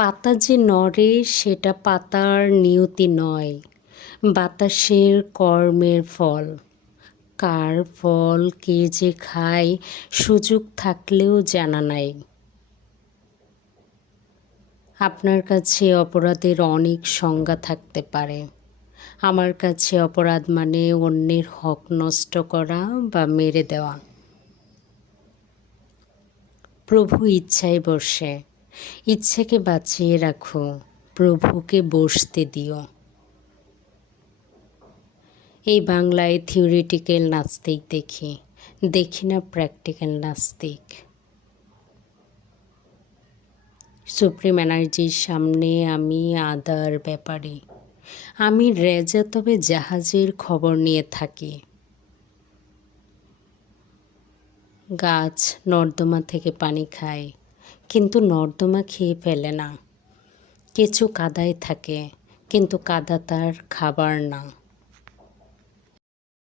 পাতা যে নড়ে সেটা পাতার নিয়তি নয়, বাতাসের কর্মের ফল। কার ফল কে যে খায় সুযোগ থাকলেও জানা নাই। আপনার কাছে অপরাধের অনেক সংজ্ঞা থাকতে পারে। আমার কাছে অপরাধ মানে অন্যের হক নষ্ট করা বা মেরে দেওয়া। প্রভু ইচ্ছায় বসে, ইচ্ছাকে বাঁচিয়ে রাখো, প্রভুকে বসতে দিও। এই বাংলায় থিওরিটিক্যাল নাস্তিক দেখি না প্র্যাকটিক্যাল নাস্তিক। সুপ্রিম এনার্জির সামনে আমি আদার ব্যাপারে, আমি রেজা তবে জাহাজের খবর নিয়ে থাকি। গাছ নর্দমা থেকে পানি খায়, কিন্তু নর্দমা খেয়ে ফেলে না। কেঁচো কাদায় থাকে, কিন্তু কাদা তার খাবার না।